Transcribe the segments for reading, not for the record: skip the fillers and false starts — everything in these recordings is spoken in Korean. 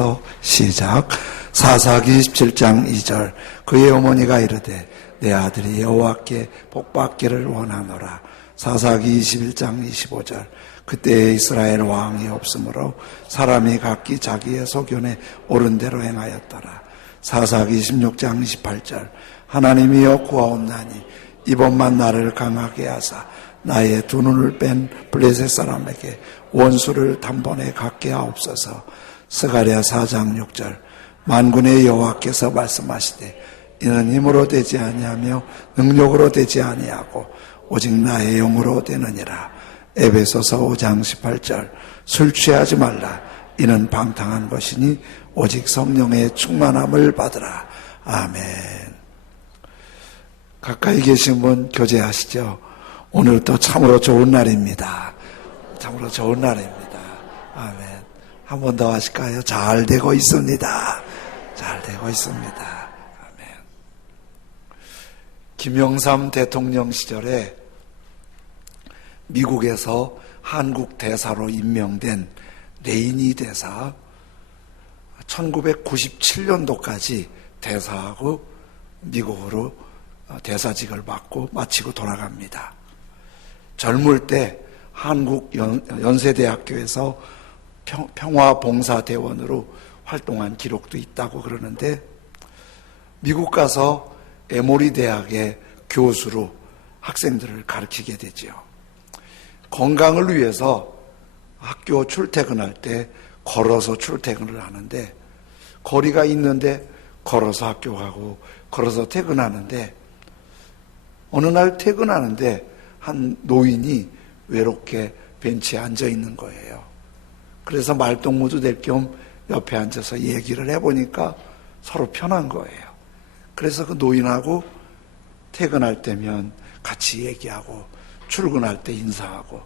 1절부터 시작. 사사기 17장 2절. 그의 어머니가 이르되 내 아들이 여호와께 복받기를 원하노라. 사사기 21장 25절. 그때에 이스라엘 왕이 없으므로 사람이 각기 자기의 소견에 옳은 대로 행하였더라. 사사기 16장 28절. 하나님이여 구하옵나니 이번만 나를 강하게 하사 나의 두 눈을 뺀 블레셋 사람에게 원수를 단번에 갖게 하옵소서. 스가랴 4장 6절. 만군의 여호와께서 말씀하시되 이는 힘으로 되지 아니하며 능력으로 되지 아니하고 오직 나의 영으로 되느니라. 에베소서 5장 18절. 술 취하지 말라. 이는 방탕한 것이니 오직 성령의 충만함을 받으라. 아멘. 가까이 계신 분 교제하시죠. 오늘 또 참으로 좋은 날입니다. 참으로 좋은 날입니다. 아멘. 한 번 더 하실까요? 잘 되고 있습니다. 잘 되고 있습니다. 아멘. 김영삼 대통령 시절에 미국에서 한국 대사로 임명된 레이니 대사, 1997년도까지 대사하고 미국으로 대사직을 맡고 마치고 돌아갑니다. 젊을 때 한국 연세대학교에서 평화봉사대원으로 활동한 기록도 있다고 그러는데, 미국 가서 에모리 대학의 교수로 학생들을 가르치게 되죠. 건강을 위해서 학교 출퇴근할 때 걸어서 출퇴근을 하는데, 거리가 있는데 걸어서 학교 가고 걸어서 퇴근하는데, 어느 날 퇴근하는데 한 노인이 외롭게 벤치에 앉아 있는 거예요. 그래서 말동무도 될 겸 옆에 앉아서 얘기를 해보니까 서로 편한 거예요. 그래서 그 노인하고 퇴근할 때면 같이 얘기하고 출근할 때 인사하고,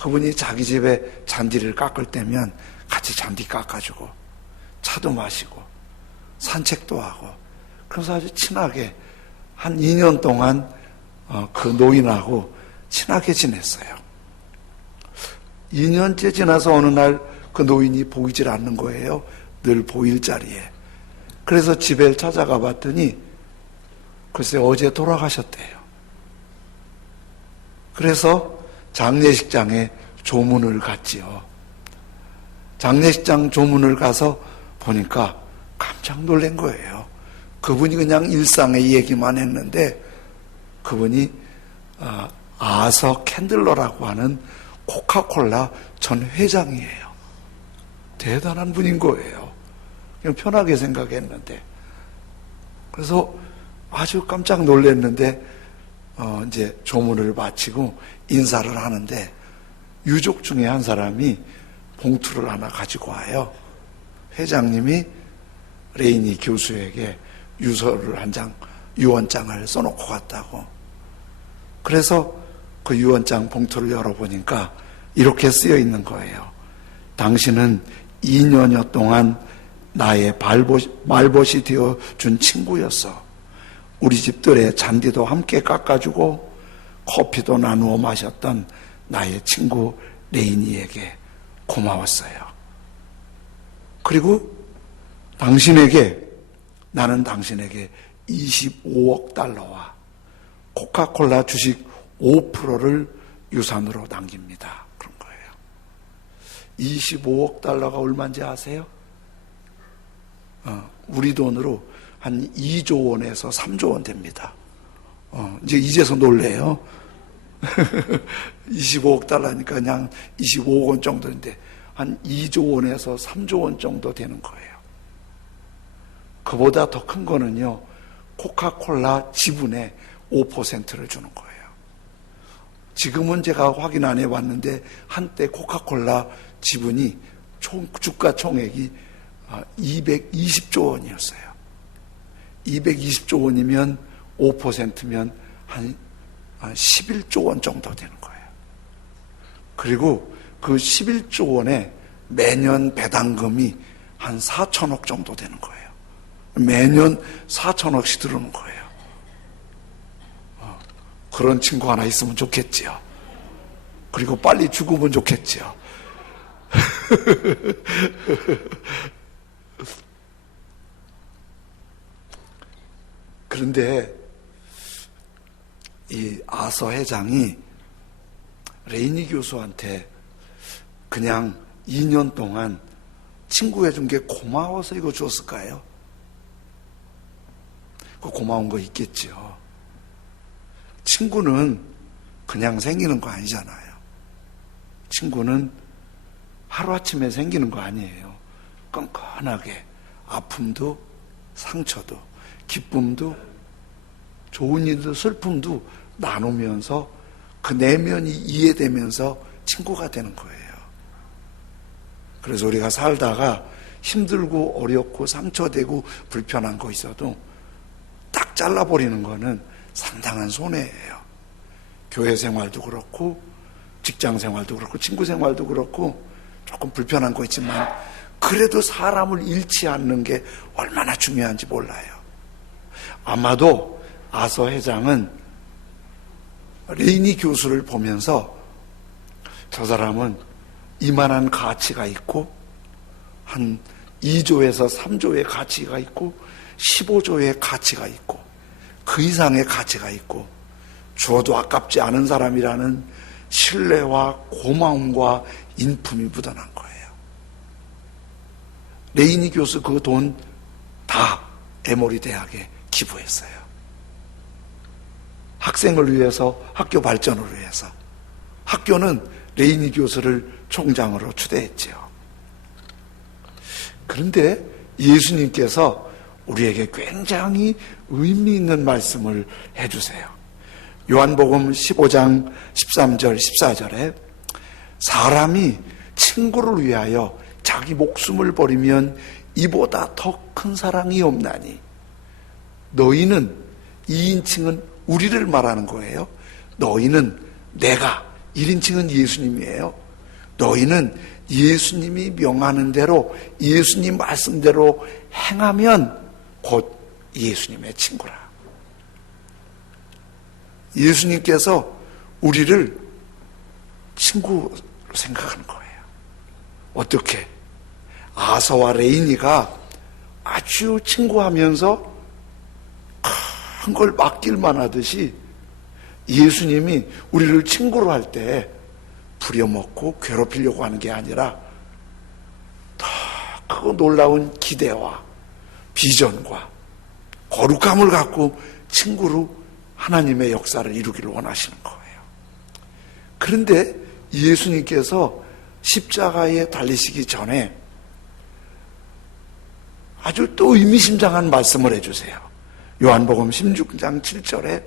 그분이 자기 집에 잔디를 깎을 때면 같이 잔디 깎아주고 차도 마시고 산책도 하고, 그래서 아주 친하게 한 2년 동안 그 노인하고 친하게 지냈어요. 2년째 지나서 어느 날 그 노인이 보이질 않는 거예요. 늘 보일 자리에. 그래서 집에 찾아가 봤더니 글쎄 어제 돌아가셨대요. 그래서 장례식장에 조문을 갔지요. 장례식장 조문을 가서 보니까 깜짝 놀란 거예요. 그분이 그냥 일상의 얘기만 했는데, 그분이 아서 캔들러라고 하는 코카콜라 전 회장이에요. 대단한 분인 거예요. 그냥 편하게 생각했는데. 그래서 아주 깜짝 놀랐는데, 이제 조문을 마치고 인사를 하는데, 유족 중에 한 사람이 봉투를 하나 가지고 와요. 회장님이 레이니 교수에게 유서를 한 장, 유언장을 써놓고 갔다고. 그래서 그 유언장 봉투를 열어보니까 이렇게 쓰여 있는 거예요. 당신은 2년여 동안 나의 말벗이 되어준 친구였어. 우리 집들의 잔디도 함께 깎아주고 커피도 나누어 마셨던 나의 친구 레이니에게 고마웠어요. 그리고 나는 당신에게 25억 달러와 코카콜라 주식 5%를 유산으로 남깁니다. 그런 거예요. 25억 달러가 얼마인지 아세요? 우리 돈으로 한 2조 원에서 3조 원 됩니다. 이제서 놀래요. 25억 달러니까 그냥 25억 원 정도인데 한 2조 원에서 3조 원 정도 되는 거예요. 그보다 더 큰 거는요, 코카콜라 지분의 5%를 주는 거예요. 지금은 제가 확인 안 해봤는데 한때 코카콜라 지분이 주가 총액이 220조 원이었어요. 220조 원이면 5%면 한 11조 원 정도 되는 거예요. 그리고 그 11조 원에 매년 배당금이 한 4천억 정도 되는 거예요. 매년 4천억씩 들어오는 거예요. 그런 친구 하나 있으면 좋겠지요. 그리고 빨리 죽으면 좋겠지요. 그런데 이 아서 회장이 레이니 교수한테 그냥 2년 동안 친구해준 게 고마워서 이거 줬을까요? 그 고마운 거 있겠죠. 친구는 그냥 생기는 거 아니잖아요. 친구는 하루아침에 생기는 거 아니에요. 끈끈하게 아픔도 상처도 기쁨도 좋은 일도 슬픔도 나누면서 그 내면이 이해되면서 친구가 되는 거예요. 그래서 우리가 살다가 힘들고 어렵고 상처되고 불편한 거 있어도 딱 잘라버리는 거는 상당한 손해예요. 교회 생활도 그렇고 직장 생활도 그렇고 친구 생활도 그렇고 조금 불편한 거 있지만 그래도 사람을 잃지 않는 게 얼마나 중요한지 몰라요. 아마도 아서 회장은 레이니 교수를 보면서 저 사람은 이만한 가치가 있고 한 2조에서 3조의 가치가 있고 15조의 가치가 있고 그 이상의 가치가 있고 주어도 아깝지 않은 사람이라는 신뢰와 고마움과 인품이 묻어난 거예요. 레이니 교수 그 돈 다 에모리 대학에 기부했어요. 학생을 위해서, 학교 발전을 위해서. 학교는 레이니 교수를 총장으로 추대했죠. 그런데 예수님께서 우리에게 굉장히 의미 있는 말씀을 해주세요. 요한복음 15장 13절 14절에 사람이 친구를 위하여 자기 목숨을 버리면 이보다 더 큰 사랑이 없나니 너희는, 2인칭은 우리를 말하는 거예요. 너희는, 내가, 1인칭은 예수님이에요. 너희는 예수님이 명하는 대로 예수님 말씀대로 행하면 곧 예수님의 친구라. 예수님께서 우리를 친구로 생각하는 거예요. 어떻게? 아서와 레이니가 아주 친구하면서 큰 걸 맡길만 하듯이 예수님이 우리를 친구로 할 때 부려먹고 괴롭히려고 하는 게 아니라 더 크고 놀라운 기대와 비전과 거룩함을 갖고 친구로 하나님의 역사를 이루기를 원하시는 거예요. 그런데 예수님께서 십자가에 달리시기 전에 아주 또 의미심장한 말씀을 해주세요. 요한복음 16장 7절에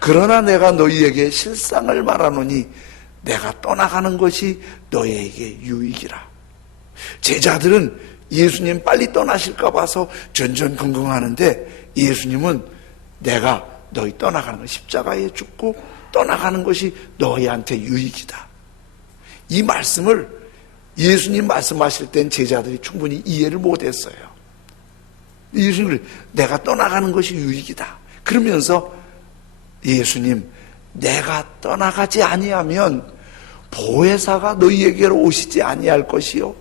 그러나 내가 너희에게 실상을 말하노니 내가 떠나가는 것이 너희에게 유익이라. 제자들은 예수님 빨리 떠나실까 봐서 전전긍긍하는데 예수님은 내가 너희 떠나가는 것, 십자가에 죽고 떠나가는 것이 너희한테 유익이다. 이 말씀을 예수님 말씀하실 땐 제자들이 충분히 이해를 못했어요. 예수님을 내가 떠나가는 것이 유익이다. 그러면서 예수님, 내가 떠나가지 아니하면 보혜사가 너희에게로 오시지 아니할 것이요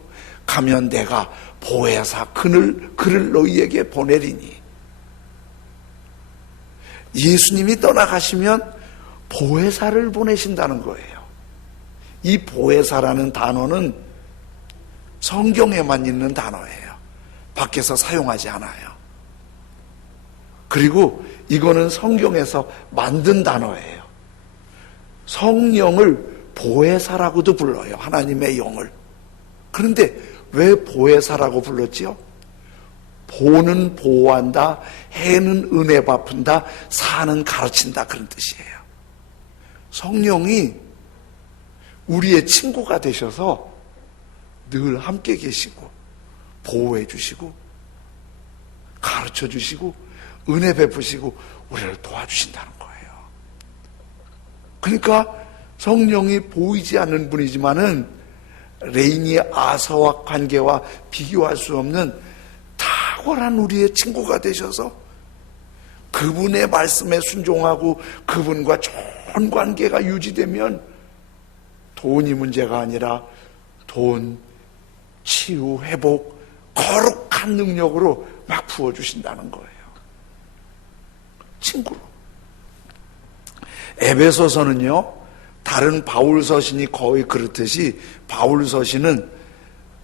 가면 내가 보혜사 그를 너희에게 보내리니. 예수님이 떠나가시면 보혜사를 보내신다는 거예요. 이 보혜사라는 단어는 성경에만 있는 단어예요. 밖에서 사용하지 않아요. 그리고 이거는 성경에서 만든 단어예요. 성령을 보혜사라고도 불러요. 하나님의 영을. 그런데 왜 보혜사라고 불렀지요? 보는 보호한다, 해는 은혜 베푼다, 사는 가르친다, 그런 뜻이에요. 성령이 우리의 친구가 되셔서 늘 함께 계시고 보호해 주시고 가르쳐 주시고 은혜 베푸시고 우리를 도와주신다는 거예요. 그러니까 성령이 보이지 않는 분이지만은 레이니 아서와 관계와 비교할 수 없는 탁월한 우리의 친구가 되셔서 그분의 말씀에 순종하고 그분과 좋은 관계가 유지되면 돈이 문제가 아니라 돈, 치유, 회복, 거룩한 능력으로 막 부어주신다는 거예요. 친구로. 에베소서는요, 다른 바울 서신이 거의 그렇듯이 바울 서신은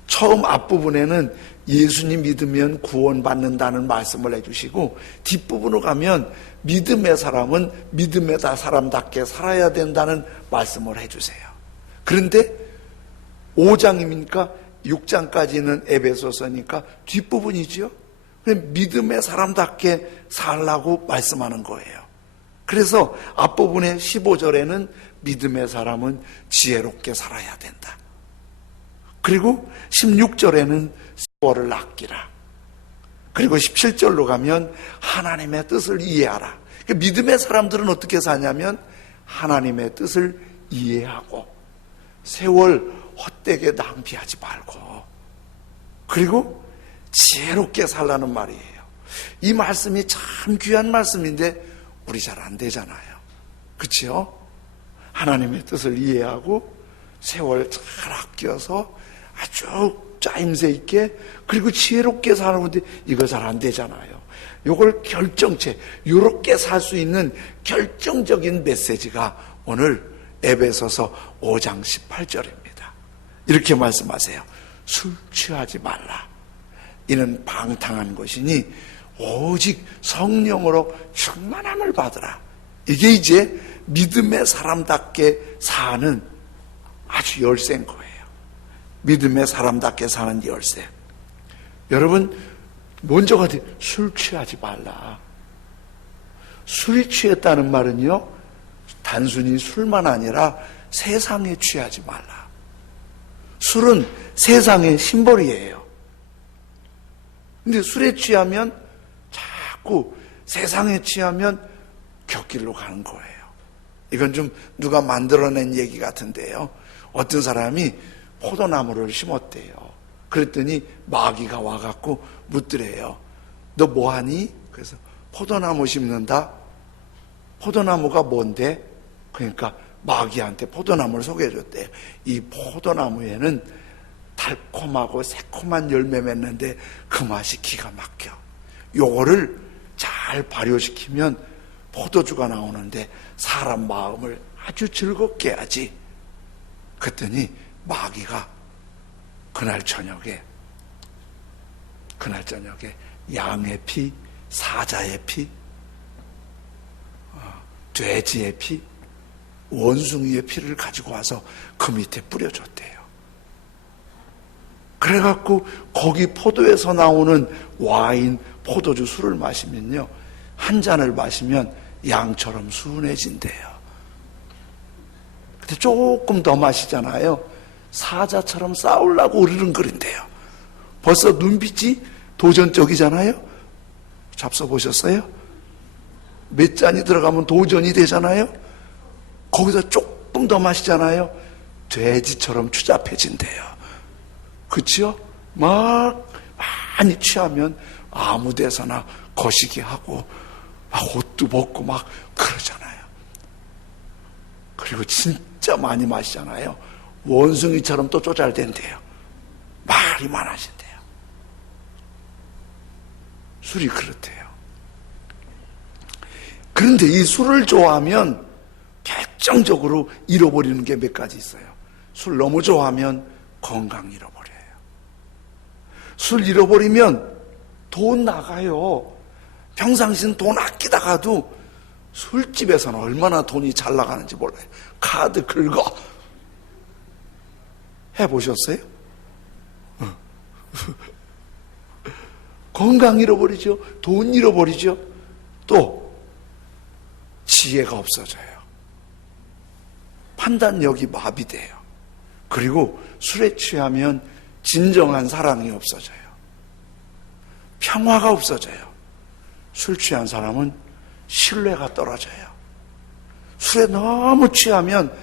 처음 앞부분에는 예수님 믿으면 구원받는다는 말씀을 해주시고, 뒷부분으로 가면 믿음의 사람은 믿음의 사람답게 살아야 된다는 말씀을 해주세요. 그런데 5장이니까 6장까지는 에베소서니까 뒷부분이죠. 믿음의 사람답게 살라고 말씀하는 거예요. 그래서 앞부분의 15절에는 믿음의 사람은 지혜롭게 살아야 된다. 그리고 16절에는 세월을 아끼라. 그리고 17절로 가면 하나님의 뜻을 이해하라. 그러니까 믿음의 사람들은 어떻게 사냐면 하나님의 뜻을 이해하고 세월 헛되게 낭비하지 말고, 그리고 지혜롭게 살라는 말이에요. 이 말씀이 참 귀한 말씀인데 우리 잘 안 되잖아요. 그렇죠? 하나님의 뜻을 이해하고 세월 잘 아껴서 아주 짜임새 있게 그리고 지혜롭게 사는데 이거 잘 안 되잖아요. 이걸 결정체, 이렇게 살 수 있는 결정적인 메시지가 오늘 에베소서 5장 18절입니다. 이렇게 말씀하세요. 술 취하지 말라. 이는 방탕한 것이니 오직 성령으로 충만함을 받으라. 이게 이제 믿음의 사람답게 사는 아주 열쇠인 거예요. 믿음의 사람답게 사는 열쇠. 여러분, 먼저가 술 취하지 말라. 술이 취했다는 말은요, 단순히 술만 아니라 세상에 취하지 말라. 술은 세상의 심벌이에요. 근데 술에 취하면 자꾸 세상에 취하면 곁길로 가는 거예요. 이건 좀 누가 만들어낸 얘기 같은데요. 어떤 사람이 포도나무를 심었대요. 그랬더니 마귀가 와갖고 묻더래요. 너 뭐하니? 그래서 포도나무 심는다. 포도나무가 뭔데? 그러니까 마귀한테 포도나무를 소개해줬대요. 이 포도나무에는 달콤하고 새콤한 열매 맺는데 그 맛이 기가 막혀. 요거를 잘 발효시키면 포도주가 나오는데 사람 마음을 아주 즐겁게 하지. 그랬더니 마귀가 그날 저녁에 양의 피, 사자의 피, 돼지의 피, 원숭이의 피를 가지고 와서 그 밑에 뿌려줬대요. 그래갖고 거기 포도에서 나오는 와인, 포도주, 술을 마시면요, 한 잔을 마시면 양처럼 순해진대요. 근데 조금 더 마시잖아요. 사자처럼 싸우려고 으르렁거린대요. 벌써 눈빛이 도전적이잖아요. 잡숴보셨어요? 몇 잔이 들어가면 도전이 되잖아요. 거기다 조금 더 마시잖아요. 돼지처럼 추잡해진대요. 그치요? 막 많이 취하면 아무 데서나 거시기 하고 막 옷도 벗고 막 그러잖아요. 그리고 진짜 많이 마시잖아요. 원숭이처럼 또 쪼잘된대요. 말이 많아진대요. 술이 그렇대요. 그런데 이 술을 좋아하면 결정적으로 잃어버리는 게 몇 가지 있어요. 술 너무 좋아하면 건강 잃어버려요. 술 잃어버리면 돈 나가요. 평상시는 돈 아끼다가도 술집에서는 얼마나 돈이 잘 나가는지 몰라요. 카드 긁어. 해보셨어요? 건강 잃어버리죠. 돈 잃어버리죠. 또 지혜가 없어져요. 판단력이 마비돼요. 그리고 술에 취하면 진정한 사랑이 없어져요. 평화가 없어져요. 술 취한 사람은 신뢰가 떨어져요. 술에 너무 취하면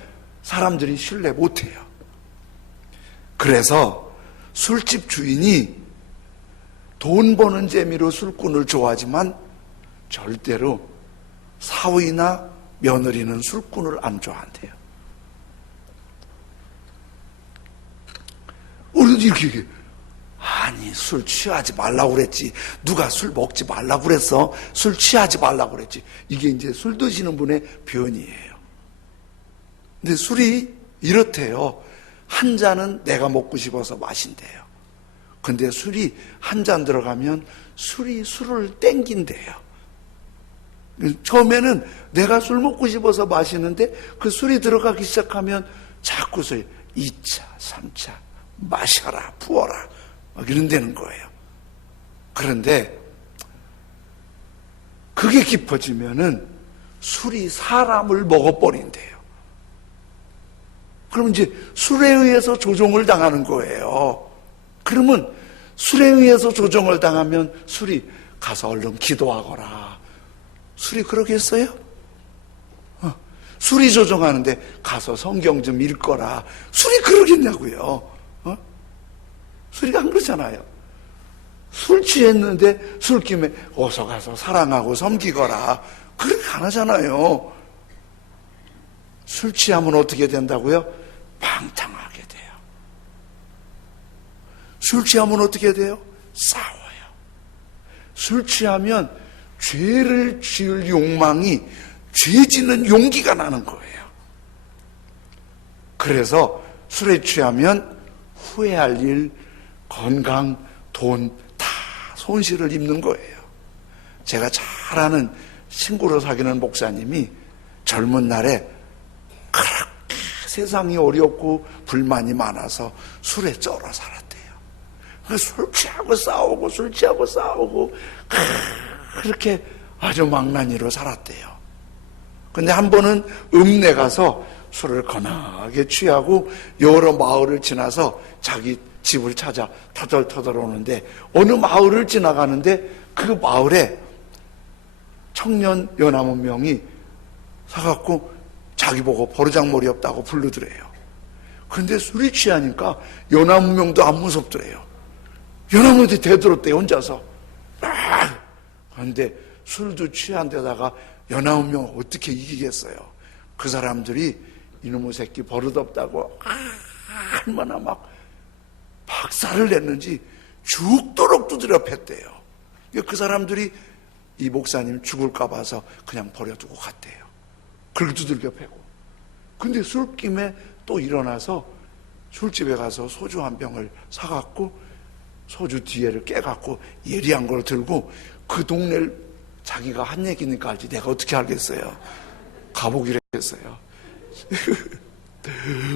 사람들이 신뢰 못해요. 그래서 술집 주인이 돈 버는 재미로 술꾼을 좋아하지만 절대로 사위나 며느리는 술꾼을 안 좋아한대요. 우리도 이렇게 아니, 술 취하지 말라고 그랬지. 누가 술 먹지 말라고 그랬어? 술 취하지 말라고 그랬지. 이게 이제 술 드시는 분의 변이에요. 근데 술이 이렇대요. 한 잔은 내가 먹고 싶어서 마신대요. 근데 술이 한 잔 들어가면 술이 술을 땡긴대요. 처음에는 내가 술 먹고 싶어서 마시는데 그 술이 들어가기 시작하면 자꾸 술 2차, 3차 마셔라, 부어라 이런다는 거예요. 그런데 그게 깊어지면은 술이 사람을 먹어버린대요. 그럼 이제 술에 의해서 조종을 당하는 거예요. 그러면 술에 의해서 조종을 당하면 술이 가서 얼른 기도하거라. 술이 그러겠어요? 술이 조종하는데 가서 성경 좀 읽거라. 술이 그러겠냐고요. 술이 안 그러잖아요. 술 취했는데 술김에 어서 가서 사랑하고 섬기거라. 그렇게 안 하잖아요. 술 취하면 어떻게 된다고요? 방탕하게 돼요. 술 취하면 어떻게 돼요? 싸워요. 술 취하면 죄를 지을 욕망이 죄 짓는 용기가 나는 거예요. 그래서 술에 취하면 후회할 일, 건강, 돈 다 손실을 입는 거예요. 제가 잘 아는 친구로 사귀는 목사님이 젊은 날에 그렇게 세상이 어렵고 불만이 많아서 술에 쩔어 살았대요. 술 취하고 싸우고 술 취하고 싸우고 그렇게 아주 망나니로 살았대요. 근데 한 번은 읍내 가서 술을 거나하게 취하고 여러 마을을 지나서 자기 집을 찾아 터덜터덜 오는데 어느 마을을 지나가는데 그 마을에 청년 연하무 명이 사갖고 자기 보고 버르장머리 없다고 부르더래요. 그런데 술이 취하니까 연하무 명도 안 무섭더래요. 연하무한테 대들었대요, 혼자서. 그런데 술도 취한 데다가 연하무 명을 어떻게 이기겠어요? 그 사람들이 이놈의 새끼 버릇없다고 얼마나 막 박살을 냈는지 죽도록 두드려 팼대요. 그 사람들이 이 목사님 죽을까 봐서 그냥 버려두고 갔대요. 그렇게 두들겨 패고. 근데 술김에 또 일어나서 술집에 가서 소주 한 병을 사갖고 소주 뒤에를 깨갖고 예리한 걸 들고 그 동네를 자기가 한 얘기니까 알지 내가 어떻게 알겠어요. 가보기로 했어요.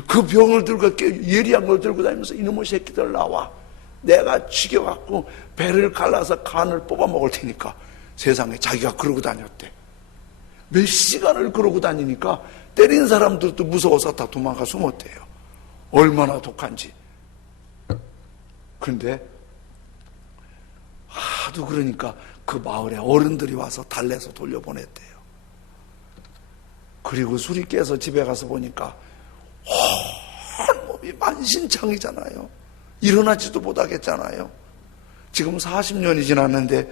그 병을 들고 예리한 걸 들고 다니면서 이놈의 새끼들 나와. 내가 죽여갖고 배를 갈라서 간을 뽑아 먹을 테니까. 세상에 자기가 그러고 다녔대. 몇 시간을 그러고 다니니까 때린 사람들도 무서워서 다 도망가 숨었대요. 얼마나 독한지. 그런데 하도 그러니까 그 마을에 어른들이 와서 달래서 돌려보냈대요. 그리고 술이 깨서 집에 가서 보니까 온몸이 만신창이잖아요. 일어나지도 못하겠잖아요. 지금 40년이 지났는데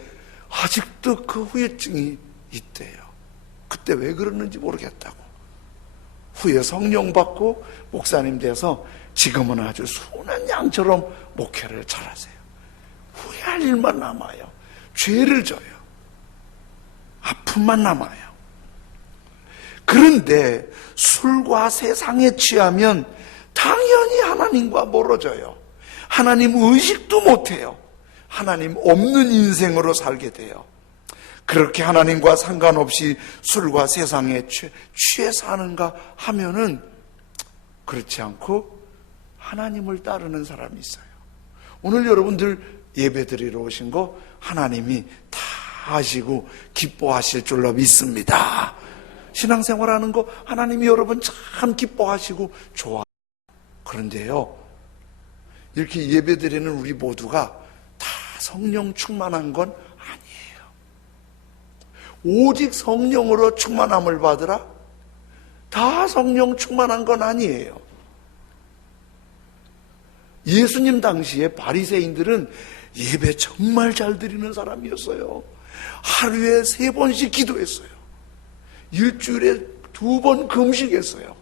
아직도 그 후유증이 있대요. 그때 왜 그러는지 모르겠다고. 후에 성령 받고 목사님 돼서 지금은 아주 순한 양처럼 목회를 잘하세요. 후회할 일만 남아요. 죄를 져요. 아픔만 남아요. 그런데 술과 세상에 취하면 당연히 하나님과 멀어져요. 하나님 의식도 못해요. 하나님 없는 인생으로 살게 돼요. 그렇게 하나님과 상관없이 술과 세상에 취해 사는가 하면은 그렇지 않고 하나님을 따르는 사람이 있어요. 오늘 여러분들 예배드리러 오신 거 하나님이 다 아시고 기뻐하실 줄로 믿습니다. 신앙생활하는 거 하나님이 여러분 참 기뻐하시고 좋아. 그런데요, 이렇게 예배드리는 우리 모두가 다 성령 충만한 건 아니에요. 오직 성령으로 충만함을 받으라? 다 성령 충만한 건 아니에요. 예수님 당시에 바리새인들은 예배 정말 잘 드리는 사람이었어요. 하루에 3번씩 기도했어요. 일주일에 2번 금식했어요.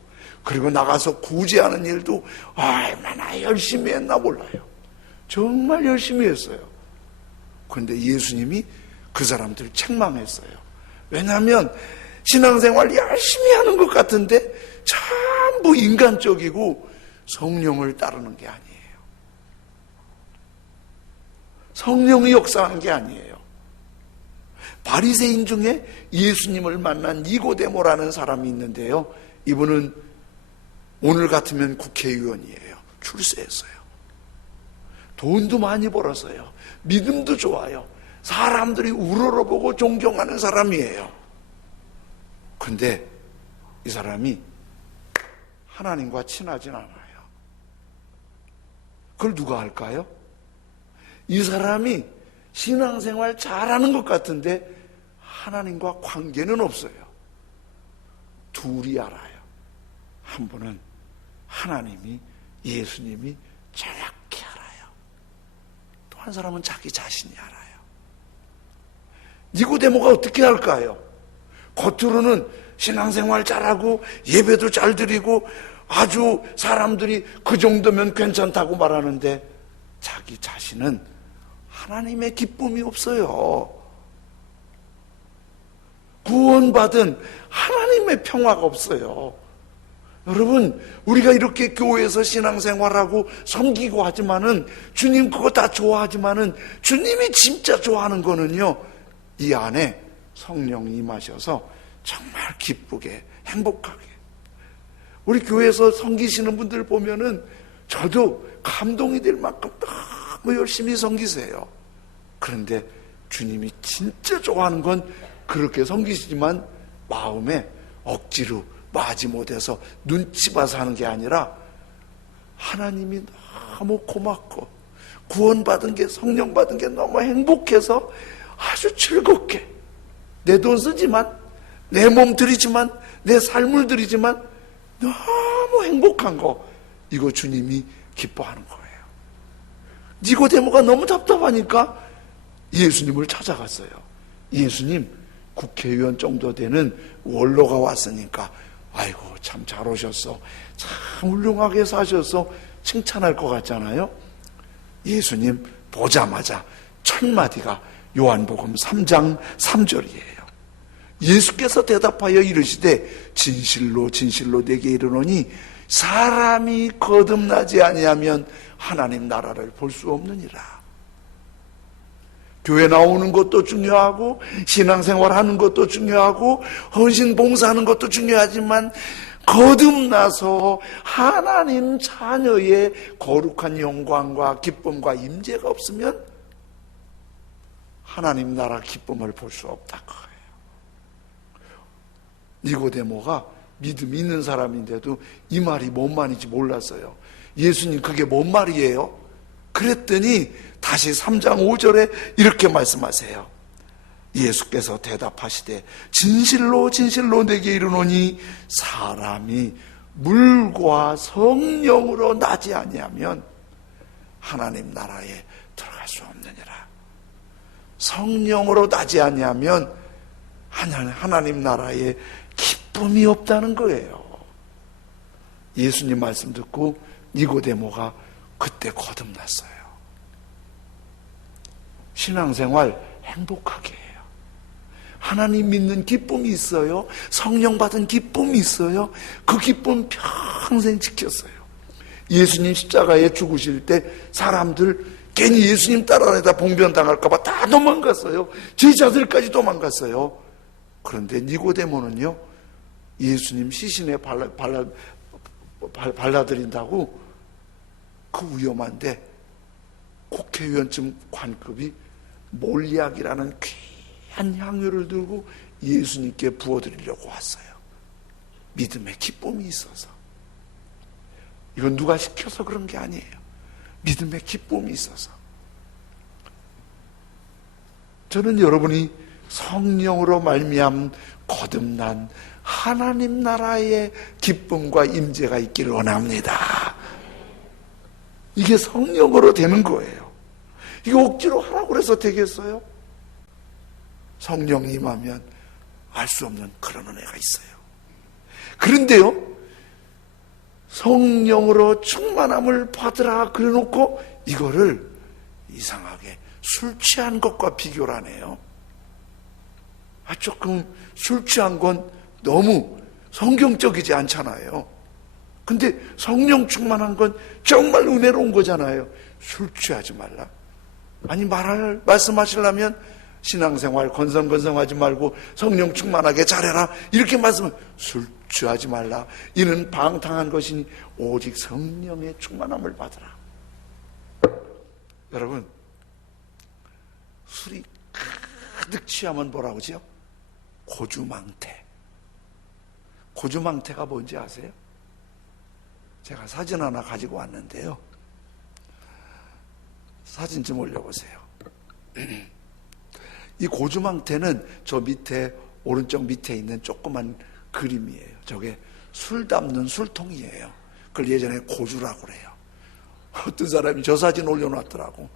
그리고 나가서 구제하는 일도 얼마나 열심히 했나 몰라요. 정말 열심히 했어요. 그런데 예수님이 그 사람들을 책망했어요. 왜냐하면 신앙생활 열심히 하는 것 같은데 전부 인간적이고 성령을 따르는 게 아니에요. 성령이 역사하는 게 아니에요. 바리새인 중에 예수님을 만난 니고데모라는 사람이 있는데요. 이분은 오늘 같으면 국회의원이에요. 출세했어요. 돈도 많이 벌었어요. 믿음도 좋아요. 사람들이 우러러보고 존경하는 사람이에요. 근데 이 사람이 하나님과 친하진 않아요. 그걸 누가 할까요? 이 사람이 신앙생활 잘하는 것 같은데 하나님과 관계는 없어요. 둘이 알아요. 한 분은 하나님이, 예수님이 정확히 알아요. 또 한 사람은 자기 자신이 알아요. 니고데모가 어떻게 할까요? 겉으로는 신앙생활 잘하고 예배도 잘 드리고 아주 사람들이 그 정도면 괜찮다고 말하는데 자기 자신은 하나님의 기쁨이 없어요. 구원받은 하나님의 평화가 없어요. 여러분, 우리가 이렇게 교회에서 신앙생활하고 섬기고 하지만은 주님 그거 다 좋아하지만은 주님이 진짜 좋아하는 거는요, 이 안에 성령이 임하셔서 정말 기쁘게 행복하게. 우리 교회에서 섬기시는 분들 보면은 저도 감동이 될 만큼 너무 열심히 섬기세요. 그런데 주님이 진짜 좋아하는 건 그렇게 섬기시지만 마음에 억지로 마지 못해서 눈치 봐서 하는 게 아니라 하나님이 너무 고맙고 구원받은 게, 성령 받은 게 너무 행복해서 아주 즐겁게 내 돈 쓰지만, 내 몸 들이지만, 내 삶을 들이지만 너무 행복한 거, 이거 주님이 기뻐하는 거예요. 니고데모가 너무 답답하니까 예수님을 찾아갔어요. 예수님, 국회의원 정도 되는 원로가 왔으니까 아이고 참 잘 오셨어, 참 훌륭하게 사셔서 칭찬할 것 같잖아요. 예수님 보자마자 첫 마디가 요한복음 3장 3절이에요. 예수께서 대답하여 이르시되 진실로 진실로 내게 이르노니 사람이 거듭나지 아니하면 하나님 나라를 볼 수 없느니라. 교회 나오는 것도 중요하고 신앙생활 하는 것도 중요하고 헌신 봉사하는 것도 중요하지만 거듭나서 하나님 자녀의 거룩한 영광과 기쁨과 임재가 없으면 하나님 나라 기쁨을 볼 수 없다 거예요. 니고데모가 믿음이 있는 사람인데도 이 말이 뭔 말인지 몰랐어요. 예수님 그게 뭔 말이에요? 그랬더니 다시 3장 5절에 이렇게 말씀하세요. 예수께서 대답하시되 진실로 진실로 내게 이르노니 사람이 물과 성령으로 나지 아니하면 하나님 나라에 들어갈 수 없느니라. 성령으로 나지 아니하면 하나님 나라에 기쁨이 없다는 거예요. 예수님 말씀 듣고 니고데모가 그때 거듭났어요. 신앙생활 행복하게 해요. 하나님 믿는 기쁨이 있어요. 성령 받은 기쁨이 있어요. 그 기쁨 평생 지켰어요. 예수님 십자가에 죽으실 때 사람들 괜히 예수님 따라다니다 봉변당할까봐 다 도망갔어요. 제자들까지 도망갔어요. 그런데 니고데모는요, 예수님 시신에 발라드린다고 그 위험한데 국회의원쯤 관급이 몰리약이라는 귀한 향유를 들고 예수님께 부어드리려고 왔어요. 믿음의 기쁨이 있어서. 이건 누가 시켜서 그런 게 아니에요. 믿음의 기쁨이 있어서. 저는 여러분이 성령으로 말미암은 거듭난 하나님 나라의 기쁨과 임재가 있기를 원합니다. 이게 성령으로 되는 거예요. 이거 억지로 하라고 그래서 되겠어요? 성령이 임하면 알 수 없는 그런 은혜가 있어요. 그런데요, 성령으로 충만함을 받으라 그래놓고 이거를 이상하게 술 취한 것과 비교를 하네요. 조금 술 취한 건 너무 성경적이지 않잖아요. 근데 성령 충만한 건 정말 은혜로운 거잖아요. 술 취하지 말라. 아니 말씀하시려면 신앙생활 건성건성하지 말고 성령 충만하게 잘해라 이렇게 말씀은 술 취하지 말라. 이는 방탕한 것이니 오직 성령의 충만함을 받으라. 여러분, 술이 가득 취하면 뭐라고 하지요? 고주망태. 고주망태가 뭔지 아세요? 제가 사진 하나 가지고 왔는데요. 사진 좀 올려보세요. 이 고주망태는 저 밑에, 오른쪽 밑에 있는 조그만 그림이에요. 저게 술 담는 술통이에요. 그걸 예전에 고주라고 그래요. 어떤 사람이 저 사진 올려놨더라고.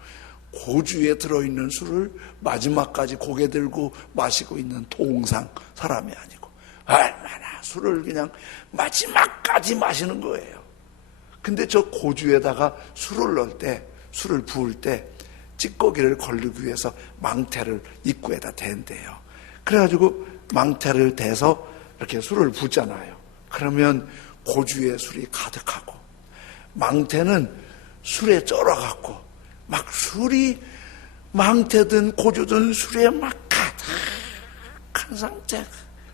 고주에 들어있는 술을 마지막까지 고개 들고 마시고 있는 통상 사람이 아니고 얼마나 술을 그냥 마지막까지 마시는 거예요. 근데 저 고주에다가 술을 넣을 때, 술을 부을 때 찌꺼기를 걸리기 위해서 망태를 입구에다 댄대요. 그래가지고 망태를 대서 이렇게 술을 붓잖아요. 그러면 고주에 술이 가득하고 망태는 술에 쩔어갖고 막 술이 망태든 고주든 술에 막 가득한 상태,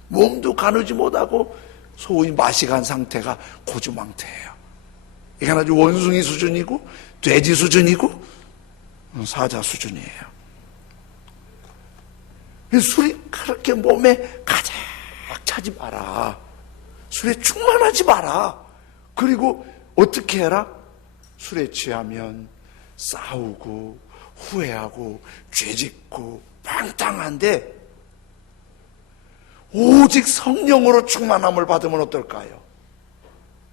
몸도 가누지 못하고 소위 맛이 간 상태가 고주망태예요. 이게 아주 원숭이 수준이고 돼지 수준이고 사자 수준이에요. 술이 그렇게 몸에 가득 차지 마라. 술에 충만하지 마라. 그리고 어떻게 해라? 술에 취하면 싸우고 후회하고 죄짓고 방탕한데 오직 성령으로 충만함을 받으면 어떨까요?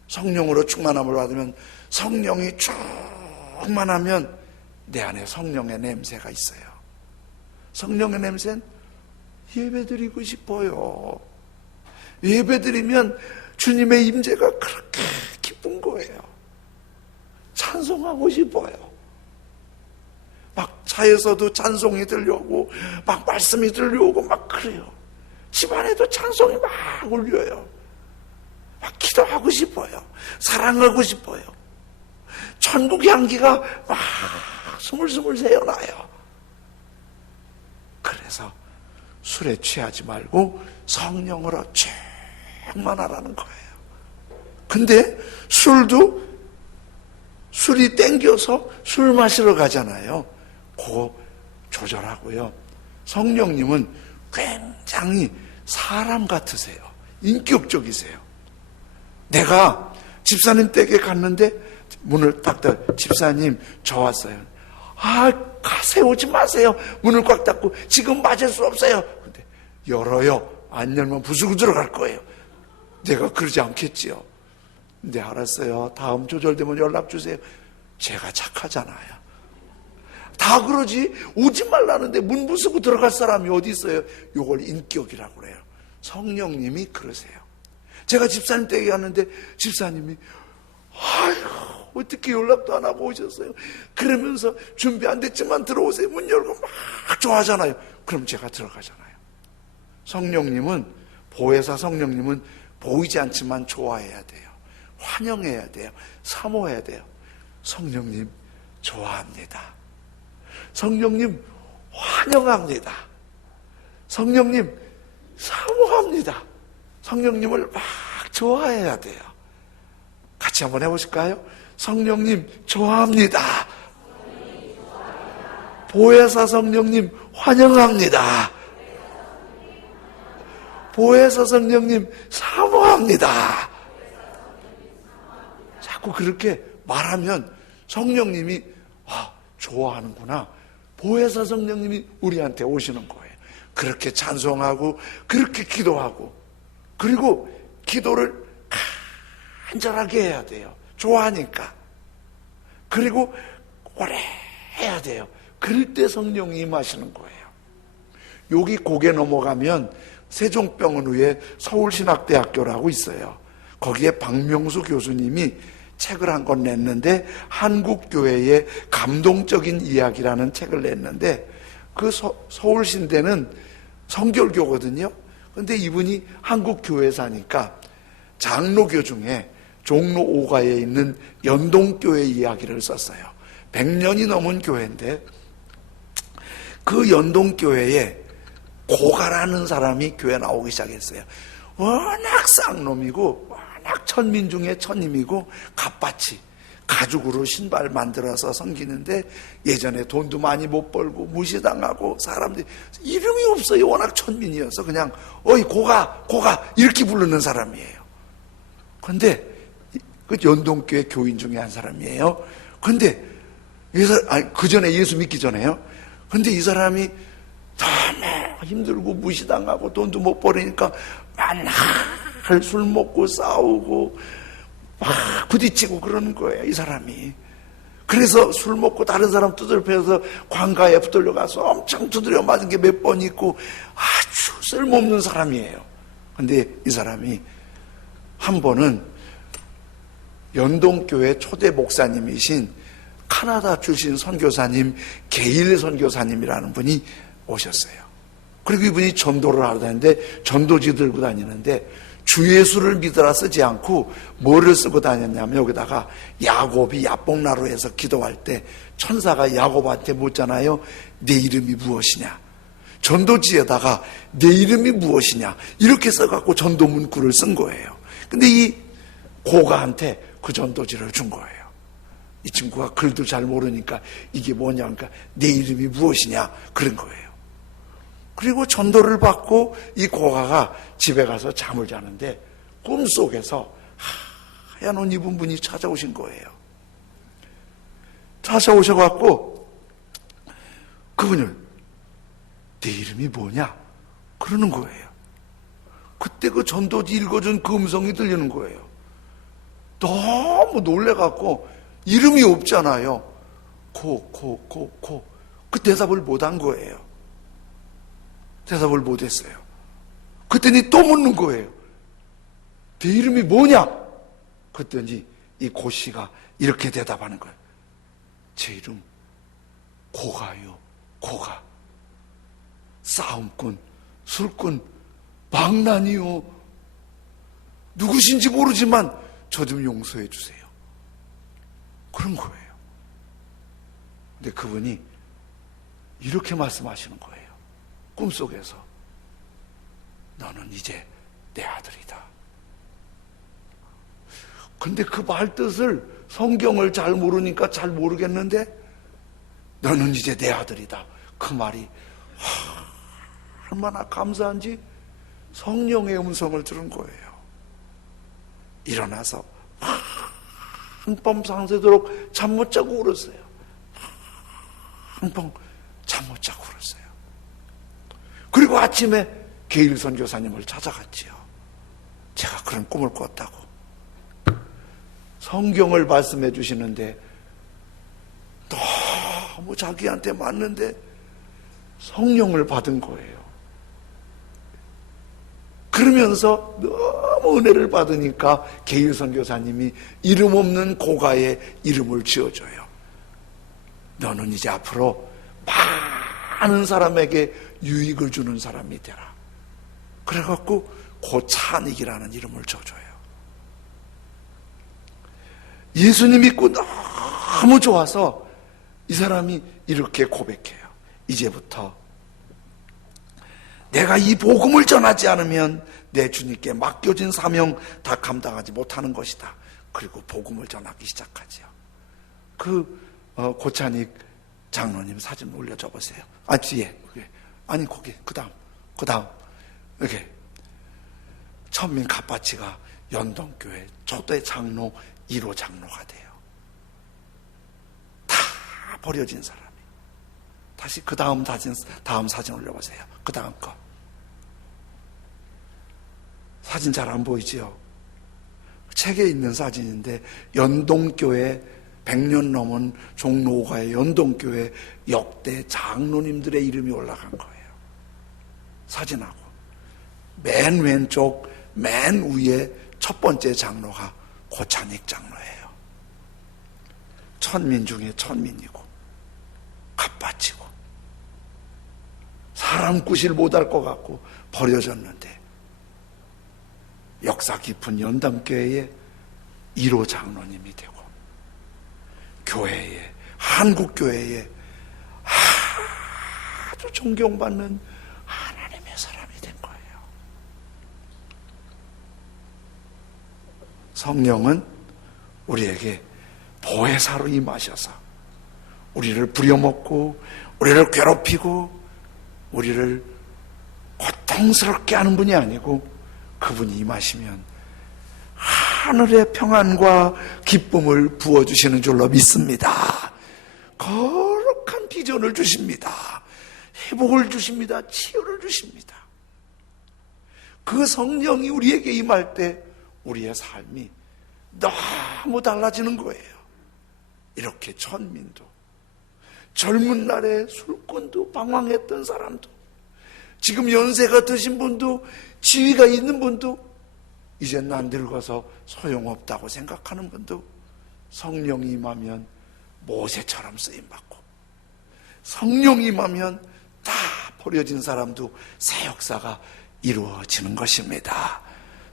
성령으로 충만함을 받으면, 성령이 충만하면 내 안에 성령의 냄새가 있어요. 성령의 냄새는 예배드리고 싶어요. 예배드리면 주님의 임재가 그렇게 기쁜 거예요. 찬송하고 싶어요. 막 차에서도 찬송이 들려오고 막 말씀이 들려오고 막 그래요. 집안에도 찬송이 막 울려요. 막 기도하고 싶어요. 사랑하고 싶어요. 천국 향기가 막 스물스물 새어나요. 그래서 술에 취하지 말고 성령으로 충만하라는 거예요. 근데 술이 땡겨서 술 마시러 가잖아요. 그거 조절하고요. 성령님은 굉장히 사람 같으세요. 인격적이세요. 내가 집사님 댁에 갔는데 문을 딱 닫고, 집사님 저 왔어요. 가세요, 오지 마세요. 문을 꽉 닫고 지금 맞을 수 없어요. 근데 열어요. 안 열면 부수고 들어갈 거예요. 내가 그러지 않겠지요. 네, 알았어요. 다음 조절되면 연락 주세요. 제가 착하잖아요. 다 그러지. 오지 말라는데 문 부수고 들어갈 사람이 어디 있어요? 이걸 인격이라고 그래요. 성령님이 그러세요. 제가 집사님 댁에 갔는데 집사님이 어떻게 연락도 안 하고 오셨어요? 그러면서 준비 안 됐지만 들어오세요. 문 열고 막 좋아하잖아요. 그럼 제가 들어가잖아요. 보혜사 성령님은 보이지 않지만 좋아해야 돼요. 환영해야 돼요. 사모해야 돼요. 성령님 좋아합니다. 성령님 환영합니다. 성령님 사모합니다. 성령님을 막 좋아해야 돼요. 같이 한번 해보실까요? 성령님 좋아합니다. 보혜사 성령님 환영합니다. 보혜사 성령님 사모합니다. 자꾸 그렇게 말하면 성령님이 좋아하는구나. 보혜사 성령님이 우리한테 오시는 거예요. 그렇게 찬송하고 그렇게 기도하고, 그리고 기도를 간절하게 해야 돼요. 좋아하니까. 그리고 오래 해야 돼요. 그럴 때 성령이 임하시는 거예요. 여기 고개 넘어가면 세종병원 위에 서울신학대학교라고 있어요. 거기에 박명수 교수님이 책을 한 권 냈는데 한국교회의 감동적인 이야기라는 책을 냈는데 그 서울신대는 성결교거든요. 근데 이분이 한국교회 사니까 장로교 중에 종로 5가에 있는 연동교회 이야기를 썼어요. 100년이 넘은 교회인데 그 연동교회에 고가라는 사람이 교회 나오기 시작했어요. 워낙 쌍놈이고 워낙 천민 중에 천님이고 갓바치 가죽으로 신발 만들어서 섬기는데 예전에 돈도 많이 못 벌고 무시당하고 사람들이 이름이 없어요. 워낙 천민이어서 그냥 어이 고가 이렇게 부르는 사람이에요. 그런데 그 연동교회 교인 중에 한 사람이에요. 그런데 그 전에 예수 믿기 전에요. 그런데 이 사람이 너무 힘들고 무시당하고 돈도 못 벌으니까 맨날 술 먹고 싸우고 막 부딪히고 그러는 거예요, 이 사람이. 그래서 술 먹고 다른 사람 두드려 패서 관가에 붙들려 가서 엄청 두드려 맞은 게 몇 번 있고 아주 쓸모없는 사람이에요. 근데 이 사람이 한 번은 연동교회 초대 목사님이신 카나다 출신 선교사님 게일 선교사님이라는 분이 오셨어요. 그리고 이분이 전도를 하다니는데 전도지 들고 다니는데 주 예수를 믿으라 쓰지 않고 뭐를 쓰고 다녔냐면 여기다가 야곱이 야복나루에서 기도할 때 천사가 야곱한테 묻잖아요. 내 이름이 무엇이냐? 전도지에다가 내 이름이 무엇이냐? 이렇게 써갖고 전도 문구를 쓴 거예요. 근데 이 고가한테 그 전도지를 준 거예요. 이 친구가 글도 잘 모르니까 이게 뭐냐 그러니까 내 이름이 무엇이냐 그런 거예요. 그리고 전도를 받고 이 고가가 집에 가서 잠을 자는데 꿈속에서 하얀 옷 입은 분이 찾아오신 거예요. 찾아오셔갖고 그분을 내 이름이 뭐냐 그러는 거예요. 그때 그 전도지 읽어준 그 음성이 들리는 거예요. 너무 놀래갖고 이름이 없잖아요. 그 대답을 못한 거예요. 대답을 못했어요. 그랬더니 또 묻는 거예요. 내 이름이 뭐냐? 그랬더니 이 고씨가 이렇게 대답하는 거예요. 제 이름 고가요. 고가. 싸움꾼, 술꾼, 망난이요. 누구신지 모르지만 저 좀 용서해 주세요. 그런 거예요. 근데 그분이 이렇게 말씀하시는 거예요. 꿈속에서 너는 이제 내 아들이다. 근데 그 말 뜻을 성경을 잘 모르니까 잘 모르겠는데 너는 이제 내 아들이다. 그 말이 얼마나 감사한지 성령의 음성을 들은 거예요. 일어나서 한밤 상새도록 잠 못 자고 울었어요. 한밤 잠 못 자고 울었어요. 그리고 아침에 게일 선교사님을 찾아갔지요. 제가 그런 꿈을 꿨다고. 성경을 말씀해 주시는데 너무 자기한테 맞는데 성령을 받은 거예요. 그러면서 너무 은혜를 받으니까 게일 선교사님이 이름 없는 고가에 이름을 지어줘요. 너는 이제 앞으로 많은 사람에게 유익을 주는 사람이 되라. 그래갖고 고찬익이라는 이름을 줘줘요. 예수님 믿고 너무 좋아서 이 사람이 이렇게 고백해요. 이제부터 내가 이 복음을 전하지 않으면 내 주님께 맡겨진 사명 다 감당하지 못하는 것이다. 그리고 복음을 전하기 시작하죠. 고찬익 장로님 사진 올려줘 보세요. 뒤에. 아니, 거기, 그 다음. 이렇게. 천민 갓바치가 연동교회 초대 장로 1호 장로가 돼요. 다 버려진 사람이. 다시 다음 사진 올려보세요. 그 다음 거. 사진 잘 안 보이지요? 책에 있는 사진인데 연동교회 100년 넘은 종로가의 연동교회 역대 장로님들의 이름이 올라간 거예요. 사진하고 맨 왼쪽 맨 위에 첫 번째 장로가 고찬익 장로예요. 천민 중에 천민이고 갑바치고 사람 구실 못할 것 같고 버려졌는데 역사 깊은 연담교회의 1호 장로님이 되고 교회에, 한국교회에 아주 존경받는 하나님의 사람이 된 거예요. 성령은 우리에게 보혜사로 임하셔서 우리를 부려먹고 우리를 괴롭히고 우리를 고통스럽게 하는 분이 아니고 그분이 임하시면 하늘의 평안과 기쁨을 부어주시는 줄로 믿습니다. 거룩한 비전을 주십니다. 회복을 주십니다. 치유를 주십니다. 그 성령이 우리에게 임할 때 우리의 삶이 너무 달라지는 거예요. 이렇게 천민도, 젊은 날에 술꾼도, 방황했던 사람도, 지금 연세가 드신 분도, 지위가 있는 분도, 이제 난 늙어서 소용없다고 생각하는 분도 성령이 임하면 모세처럼 쓰임받고, 성령이 임하면 다 버려진 사람도 새 역사가 이루어지는 것입니다.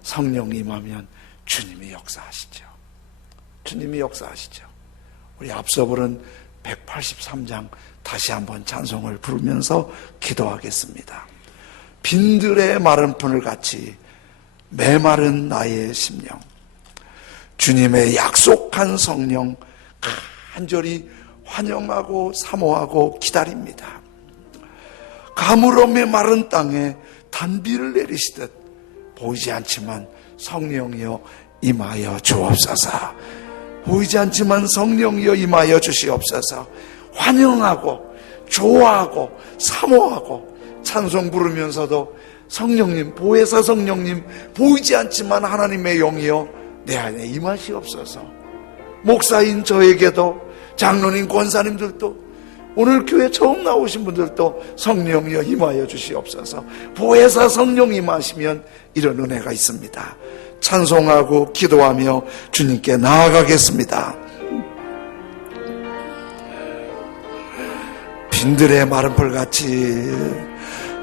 성령이 임하면 주님이 역사하시죠. 주님이 역사하시죠. 우리 앞서 부른 183장 다시 한번 찬송을 부르면서 기도하겠습니다. 빈들의 마른 풀 같이 메마른 나의 심령, 주님의 약속한 성령 간절히 환영하고 사모하고 기다립니다. 가물음의 마른 땅에 단비를 내리시듯 보이지 않지만 성령이여 임하여 주옵소서. 보이지 않지만 성령이여 임하여 주시옵소서. 환영하고 좋아하고 사모하고 찬송 부르면서도 성령님, 보혜사 성령님, 보이지 않지만 하나님의 영이여 내 안에 임하시옵소서. 목사인 저에게도, 장로님, 권사님들도, 오늘 교회 처음 나오신 분들도 성령이여 임하여 주시옵소서. 보혜사 성령 임하시면 이런 은혜가 있습니다. 찬송하고 기도하며 주님께 나아가겠습니다. 빈들의 마른 풀같이,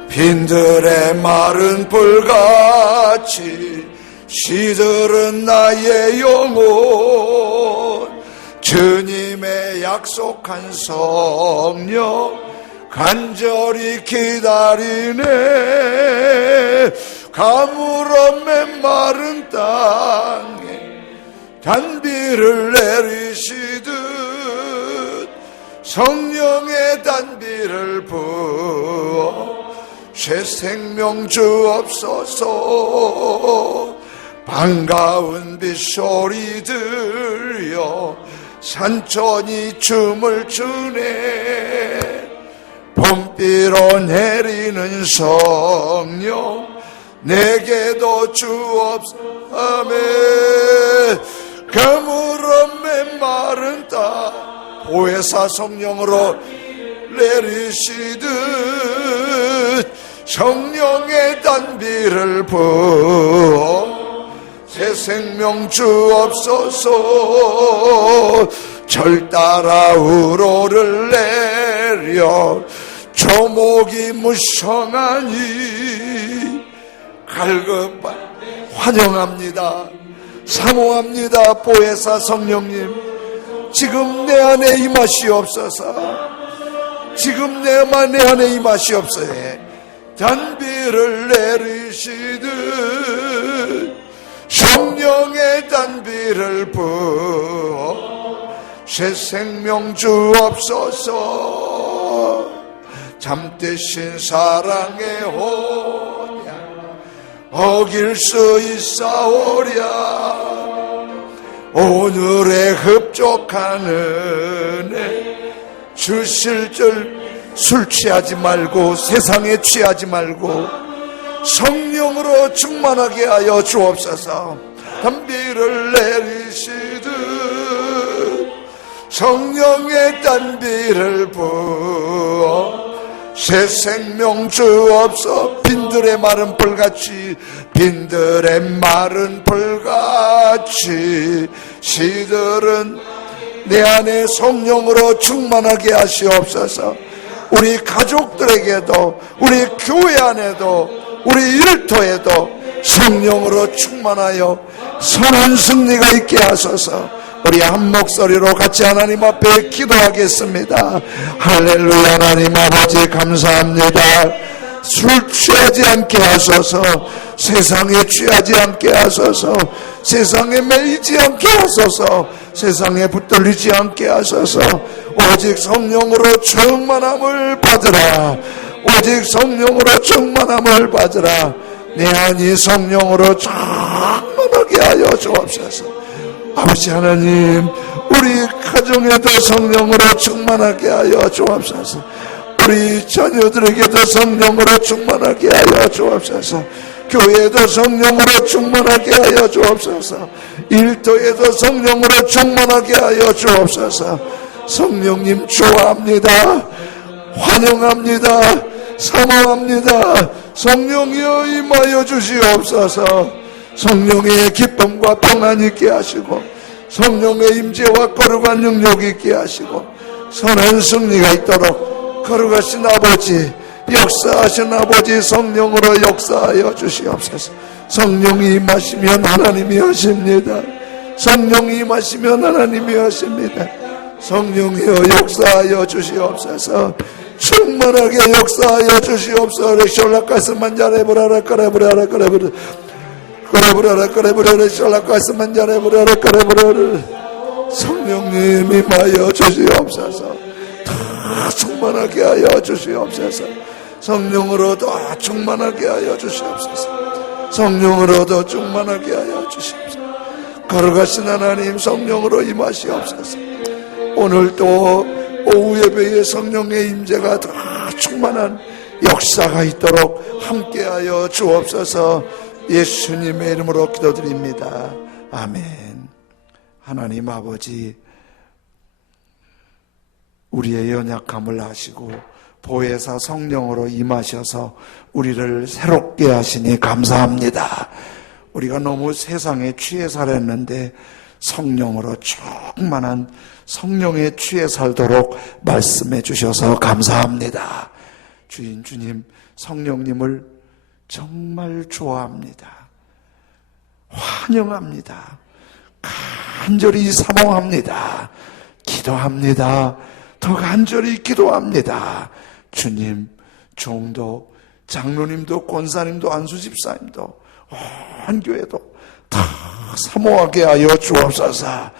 빈들의 마른 풀같이 시들은 나의 영혼, 주님의 약속한 성령 간절히 기다리네. 가물음의 마른 땅에 단비를 내리시듯 성령의 단비를 부어 새 생명 주옵소서. 반가운 빗소리 들려 산천이 춤을 추네. 봄비로 내리는 성령 내게도 주옵소서. 아멘. 가물음의 마른 땅 보혜사 성령으로 내리시듯 성령의 단비를 부어 새 생명 주옵소서. 절 따라 우로를 내려 조목이 무성하니 갈급한 환영합니다. 사모합니다. 보혜사 성령님, 지금 내 안에 임하시옵소서. 지금 내 안에 임하시옵소서. 단비를 내리시듯 성령의 단비를 부어 새 생명 주옵소서. 잠드신 사랑의 혼약 어길 수 있사오랴. 오늘의 흡족한 은혜 주실 줄 술 취하지 말고 세상에 취하지 말고 성령으로 충만하게 하여 주옵소서. 단비를 내리시듯 성령의 단비를 부어 새 생명 주옵소서. 빈들의 마른 풀같이, 빈들의 마른 풀같이 시들은 내 안에 성령으로 충만하게 하시옵소서. 우리 가족들에게도, 우리 교회 안에도, 우리 일터에도 성령으로 충만하여 선한 승리가 있게 하소서. 우리 한 목소리로 같이 하나님 앞에 기도하겠습니다. 할렐루야. 하나님 아버지 감사합니다. 술 취하지 않게 하소서. 세상에 취하지 않게 하소서. 세상에 매이지 않게 하소서. 세상에 붙들리지 않게 하소서. 오직 성령으로 충만함을 받으라. 오직 성령으로 충만함을 받으라. 내 안이 성령으로 충만하게 하여 주옵소서. 아버지 하나님, 우리 가정에도 성령으로 충만하게 하여 주옵소서. 우리 자녀들에게도 성령으로 충만하게 하여 주옵소서. 교회에도 성령으로 충만하게 하여 주옵소서. 일터에도 성령으로 충만하게 하여 주옵소서. 성령님 좋아합니다. 환영합니다. 사모합니다. 성령이여 임하여 주시옵소서. 성령의 기쁨과 평안 있게 하시고 성령의 임재와 거룩한 능력 있게 하시고 선한 승리가 있도록 거룩하신 아버지, 역사하신 아버지 성령으로 역사하여 주시옵소서. 성령이 임하시면 하나님이 하십니다. 성령이 임하시면 하나님이 하십니다. 성령이여 역사하여 주시옵소서. 충만하게 역사하여 주시옵소서. 렉쇼라카스만 잘해보라라 까라보라라 까라보라 까라보라라 까라보라라 쇼라카스만 잘해보라라 까라보라라. 성령님 임하여 주시옵소서. 더 충만하게 하여 주시옵소서. 성령으로 더 충만하게 하여 주시옵소서. 성령으로 더 충만하게 하여 주시옵소서. 거룩하신 하나님 성령으로 임하시옵소서. 오늘도 오후 예배에 성령의 임재가 더 충만한 역사가 있도록 함께하여 주옵소서. 예수님의 이름으로 기도드립니다. 아멘. 하나님 아버지, 우리의 연약함을 아시고 보혜사 성령으로 임하셔서 우리를 새롭게 하시니 감사합니다. 우리가 너무 세상에 취해 살았는데 성령으로 충만한 성령에 취해 살도록 말씀해 주셔서 감사합니다. 주님, 성령님을 정말 좋아합니다. 환영합니다. 간절히 사모합니다. 기도합니다. 더 간절히 기도합니다. 주님, 종도, 장로님도, 권사님도, 안수집사님도, 온 교회도 더 사모하게 하여 주옵소서.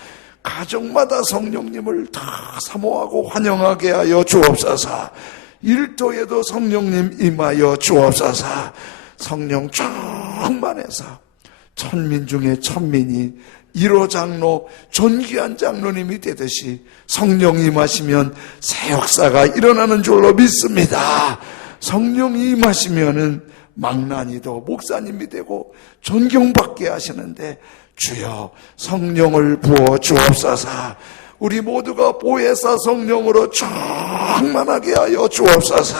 가정마다 성령님을 더 사모하고 환영하게 하여 주옵소서. 일터에도 성령님 임하여 주옵소서. 성령 충만해서 천민 중에 천민이 1호 장로, 존귀한 장로님이 되듯이 성령 임하시면 새 역사가 일어나는 줄로 믿습니다. 성령이 임하시면은 망나니도 목사님이 되고 존경받게 하시는데 주여 성령을 부어 주옵소서. 우리 모두가 보혜사 성령으로 충만하게 하여 주옵소서.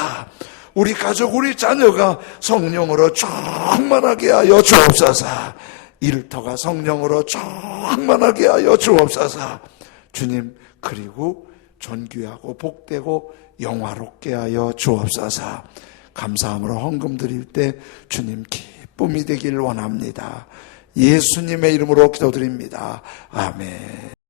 우리 가족, 우리 자녀가 성령으로 충만하게 하여 주옵소서. 일터가 성령으로 충만하게 하여 주옵소서. 주님, 그리고 존귀하고 복되고 영화롭게 하여 주옵소서. 감사함으로 헌금 드릴 때 주님 기쁨이 되길 원합니다. 예수님의 이름으로 기도드립니다. 아멘.